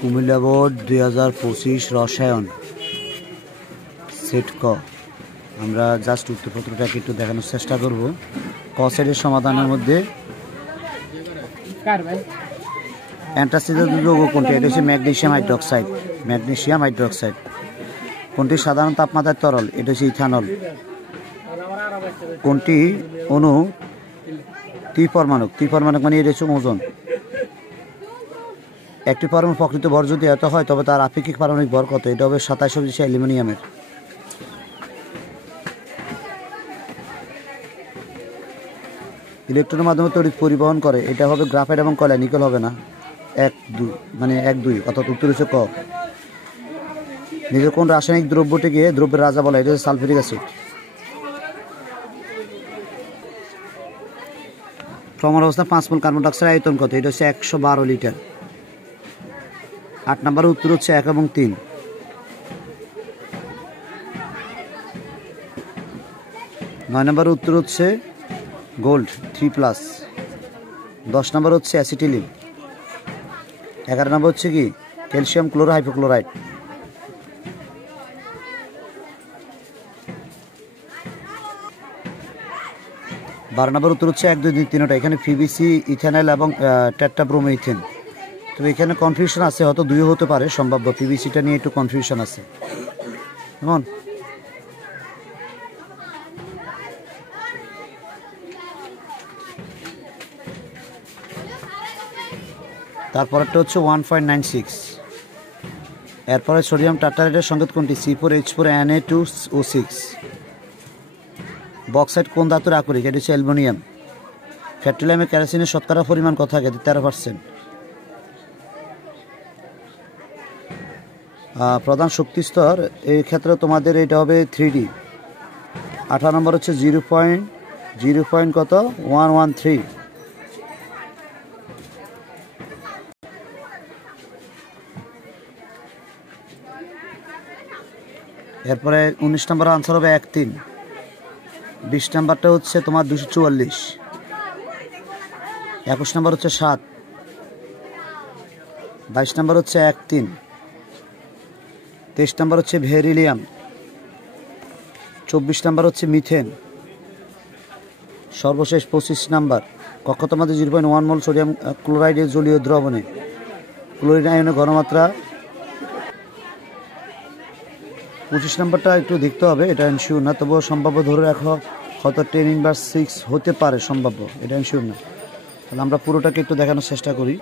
কুমিল্লা বোর্ড 2025 রসায়ন সেট ক। আমরা জাস্ট উত্তরপত্রটাকে একটু দেখানোর চেষ্টা করব। ক সেটের সমাধানের মধ্যে অ্যান্টাসিডের যৌগ কোনটি? এটা হচ্ছে ম্যাগনেসিয়াম হাইড্রোক্সাইড। ম্যাগনেসিয়াম হাইড্রোক্সাইড কোনটি সাধারণ তাপমাত্রায় তরল? এটা হচ্ছে ইথানল। কোনটি অণু ত্রিপরমাণুক? ত্রিপরমাণুক মানে এটা হচ্ছে ওজন। একটি পরমাণু প্রকৃত ভর যদি এত হয় তবে তার আপেক্ষিক পারমাণবিক ভর কত? এটা হবে 27 অ্যালুমিনিয়ামের। ইলেকট্রনের মাধ্যমে তড়িৎ পরিবহন করে, এটা হবে গ্রাফাইট এবং কয়লা, নিকেল হবে না। 1-2 অর্থাৎ উত্তর হচ্ছে ক। নিজের কোন রাসায়নিক দ্রব্যটিকে দ্রব্যের রাজা বলা? এটা হচ্ছে সালফিউরিক অ্যাসিড। প্রমাণ অবস্থায় 5 মোল কার্বন ডাইঅক্সাইড আয়তন কত? এটা হচ্ছে 112 লিটার। 8 নম্বরের উত্তর হচ্ছে 1 এবং 3। 9 নম্বরের উত্তর হচ্ছে গোল্ড 3+। 10 নম্বর হচ্ছে অ্যাসিটিলিন। 11 নম্বর হচ্ছে কি? Calcium chloro hypochlorite. 12 নম্বর উত্তর হচ্ছে 1, 2, 3টা। এখানে পিভিসি, ইথানল এবং টেট্রাব্রোমোইথেন। তবে এখানে কনফিউশন আছে, হয়তো 2 হতে পারে সম্ভাব্য। পিভিসিটা নিয়ে একটু কনফিউশন আছে। কেমন? তারপরটা হচ্ছে 1.96। এরপরে সোডিয়াম টার্টারেটের সংকেত কোনটি? C4H4Na2O6। বক্সাইট কোন ধাতুর আকরিক? এটি হচ্ছে অ্যালুমিনিয়াম। পেট্রোলিয়ামে কেরোসিনের শতকরা পরিমাণ কত থাকে? 13%। প্রধান শক্তি স্তর এই ক্ষেত্রে তোমাদের এটা হবে 3D। 18 নম্বর হচ্ছে 0.113। এরপরে 19 নম্বর আনসার হবে 1-3। 20 নাম্বারটা হচ্ছে তোমার 244। 21 নম্বর হচ্ছে 7। 22 নম্বর হচ্ছে 1-3। 23 নম্বর হচ্ছে ভেরিলিয়াম। 24 নম্বর হচ্ছে মিথেন। সর্বশেষ 25 নাম্বার কক্ষ তোমাদের 0.1 মোল সোডিয়াম ক্লোরাইডের জলীয় দ্রবণে ক্লোরিন আয়নের ঘনমাত্রা। 25 নাম্বারটা একটু দেখতে হবে, এটা এনশিওর না, তবুও সম্ভাব্য ধরে রাখো, হয়তো 10⁻6 হতে পারে সম্ভাব্য, এটা এনশিওর না। তাহলে আমরা পুরোটাকে একটু দেখানোর চেষ্টা করি।